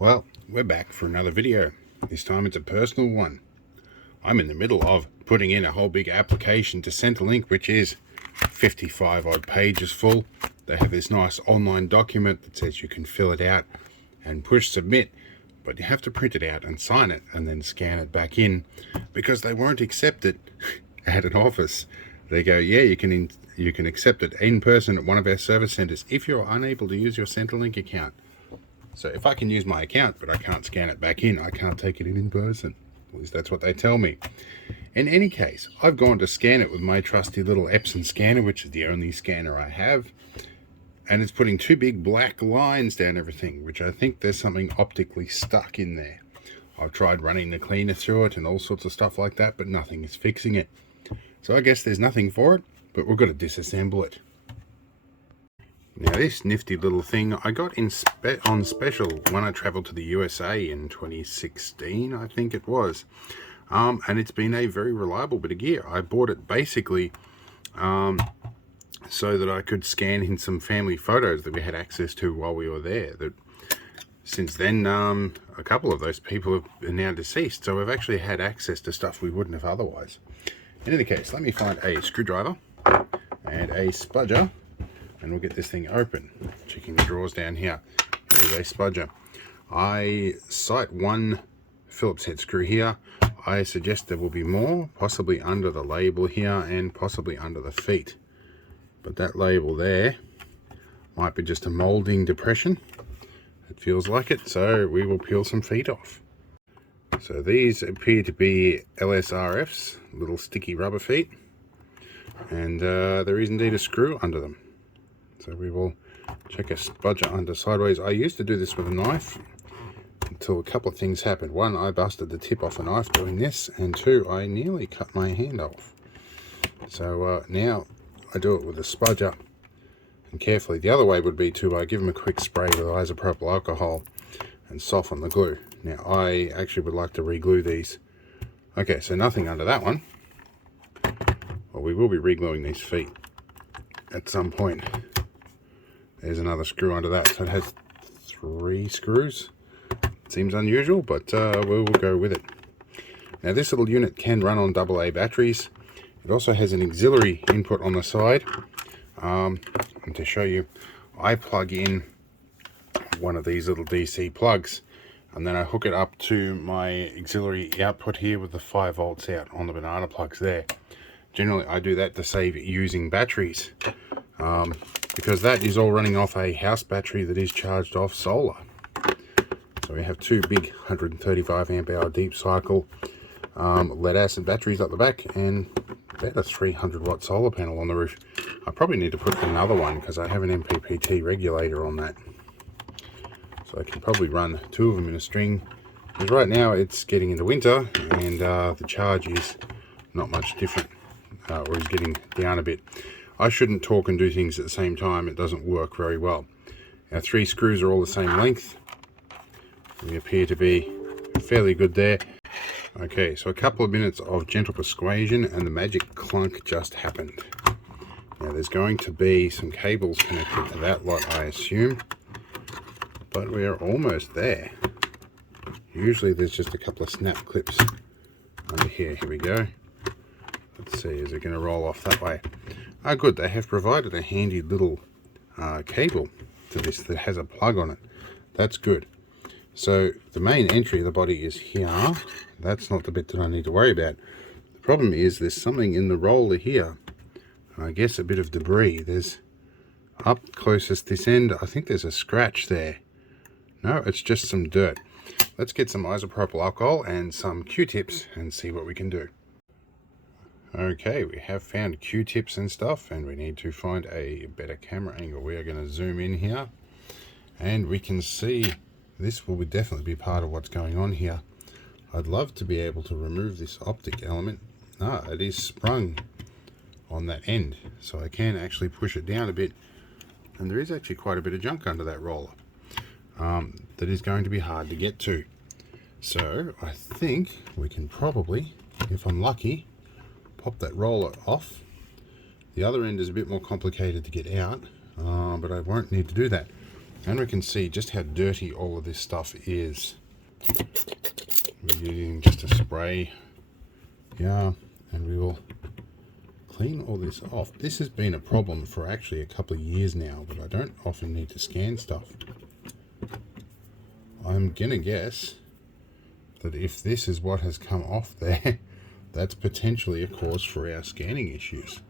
Well, we're back for another video. This time it's a personal one. I'm in the middle of putting in a whole big application to Centrelink, which is 55 odd pages full. They have this nice online document that says you can fill it out and push submit, but you have to print it out and sign it and then scan it back in because they won't accept it at an office. They go, yeah, you can accept it in person at one of our service centers if you're unable to use your Centrelink account. So if I can use my account, but I can't scan it back in, I can't take it in person. At least that's what they tell me. In any case, I've gone to scan it with my trusty little Epson scanner, which is the only scanner I have. And it's putting two big black lines down everything, which I think there's something optically stuck in there. I've tried running the cleaner through it and all sorts of stuff like that, but nothing is fixing it. So I guess there's nothing for it, but we've got to disassemble it. Now this nifty little thing I got on special when I travelled to the USA in 2016, I think it was. And it's been a very reliable bit of gear. I bought it basically so that I could scan in some family photos that we had access to while we were there. Since then, a couple of those people are now deceased, so we've actually had access to stuff we wouldn't have otherwise. In any case, let me find a screwdriver and a spudger, and we'll get this thing open. Checking the drawers down here. Here's a spudger. I cite one Phillips head screw here. I suggest there will be more, possibly under the label here and possibly under the feet. But that label there might be just a molding depression. It feels like it, so we will peel some feet off. So these appear to be LSRFs, little sticky rubber feet. And there is indeed a screw under them. So we will check a spudger under sideways. I used to do this with a knife until a couple of things happened. One, I busted the tip off a knife doing this, and two, I nearly cut my hand off. So now I do it with a spudger and carefully. The other way would be to give them a quick spray with isopropyl alcohol and soften the glue. Now I actually would like to re-glue these. Okay, so nothing under that one. Well, we will be re-gluing these feet at some point. There's another screw under that, so it has 3 screws. Seems unusual, but we will go with it. Now this little unit can run on AA batteries. It also has an auxiliary input on the side. And to show you, I plug in one of these little DC plugs, and then I hook it up to my auxiliary output here with the 5 volts out on the banana plugs there. Generally I do that to save using batteries, because that is all running off a house battery that is charged off solar. So we have 2 big 135 amp hour deep cycle lead acid batteries up the back, and about a 300 watt solar panel on the roof. I probably need to put another one because I have an MPPT regulator on that. So I can probably run 2 of them in a string, because right now it's getting into winter and the charge is not much different, or is getting down a bit. I shouldn't talk and do things at the same time. It doesn't work very well. Our 3 screws are all the same length. We appear to be fairly good there. Okay, so a couple of minutes of gentle persuasion and the magic clunk just happened. Now there's going to be some cables connected to that lot, I assume, but we are almost there. Usually there's just a couple of snap clips under here. Here we go. Let's see, is it going to roll off that way? Oh good, they have provided a handy little cable to this that has a plug on it. That's good. So the main entry of the body is here. That's not the bit that I need to worry about. The problem is there's something in the roller here. I guess a bit of debris. There's up closest this end, I think there's a scratch there. No, it's just some dirt. Let's get some isopropyl alcohol and some Q-tips and see what we can do. Okay, we have found Q-tips and stuff, and we need to find a better camera angle. We are going to zoom in here, and we can see this will definitely be part of what's going on here. I'd love to be able to remove this optic element. It is sprung on that end, so I can actually push it down a bit, and there is actually quite a bit of junk under that roller that is going to be hard to get to. So I think we can probably, if I'm lucky, pop that roller off. The other end is a bit more complicated to get out, but I won't need to do that. And we can see just how dirty all of this stuff is. We're using just a spray. Yeah, and we will clean all this off. This has been a problem for actually a couple of years now, but I don't often need to scan stuff. I'm gonna guess that if this is what has come off there, that's potentially a cause for our scanning issues.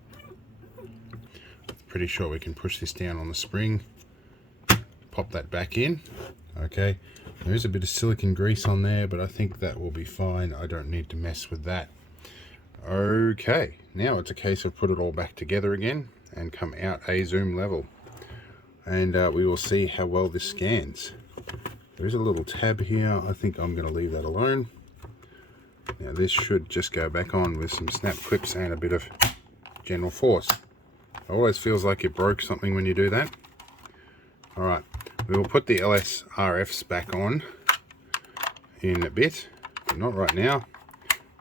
Pretty sure we can push this down on the spring, pop that back in. Okay, there is a bit of silicone grease on there, but I think that will be fine. I don't need to mess with that. Okay, now it's a case of put it all back together again and come out a zoom level, and we will see how well this scans. There is a little tab here. I think I'm going to leave that alone. Now this should just go back on with some snap clips and a bit of general force. It always feels like it broke something when you do that. Alright, we will put the LSRFs back on in a bit, but not right now.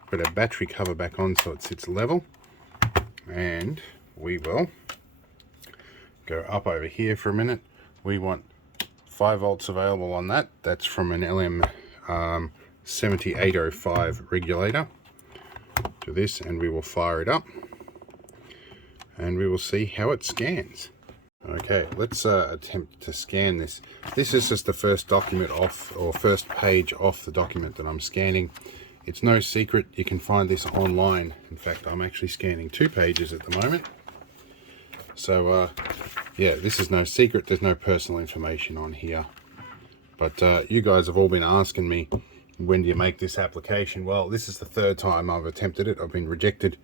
Put our battery cover back on so it sits level, and we will go up over here for a minute. We want 5 volts available on that. That's from an LM7805 regulator to this, and we will fire it up and we will see how it scans. Okay, let's attempt to scan this. This is just the first document off, or first page off the document that I'm scanning. It's no secret, you can find this online. In fact, I'm actually scanning 2 pages at the moment. So yeah, this is no secret, there's no personal information on here. But you guys have all been asking me, when do you make this application? Well, this is the 3rd time I've attempted it. I've been rejected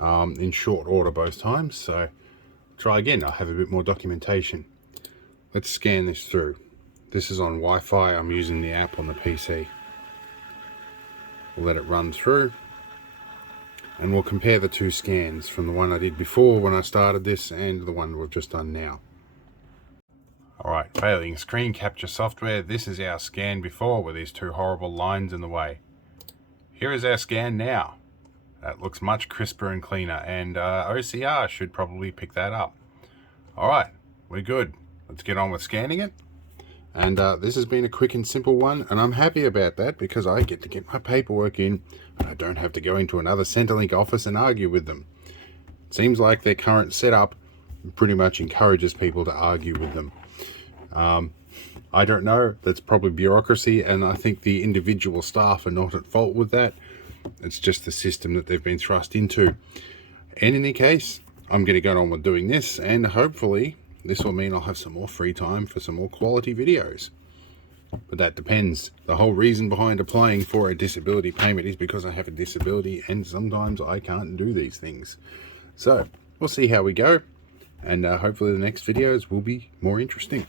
in short order both times, so try again. I'll have a bit more documentation. Let's scan this through. This is on Wi-Fi. I'm using the app on the PC. We'll let it run through, and we'll compare the 2 scans from the one I did before when I started this and the one we've just done now. Alright, failing screen capture software. This is our scan before with these 2 horrible lines in the way. Here is our scan now. That looks much crisper and cleaner, and OCR should probably pick that up. Alright, we're good. Let's get on with scanning it. And this has been a quick and simple one, and I'm happy about that because I get to get my paperwork in and I don't have to go into another Centrelink office and argue with them. It seems like their current setup pretty much encourages people to argue with them. I don't know, that's probably bureaucracy, and I think the individual staff are not at fault with that. It's just the system that they've been thrust into. In any case, I'm going to get on with doing this, and hopefully this will mean I'll have some more free time for some more quality videos. But that depends. The whole reason behind applying for a disability payment is because I have a disability, and sometimes I can't do these things. So we'll see how we go, and hopefully the next videos will be more interesting.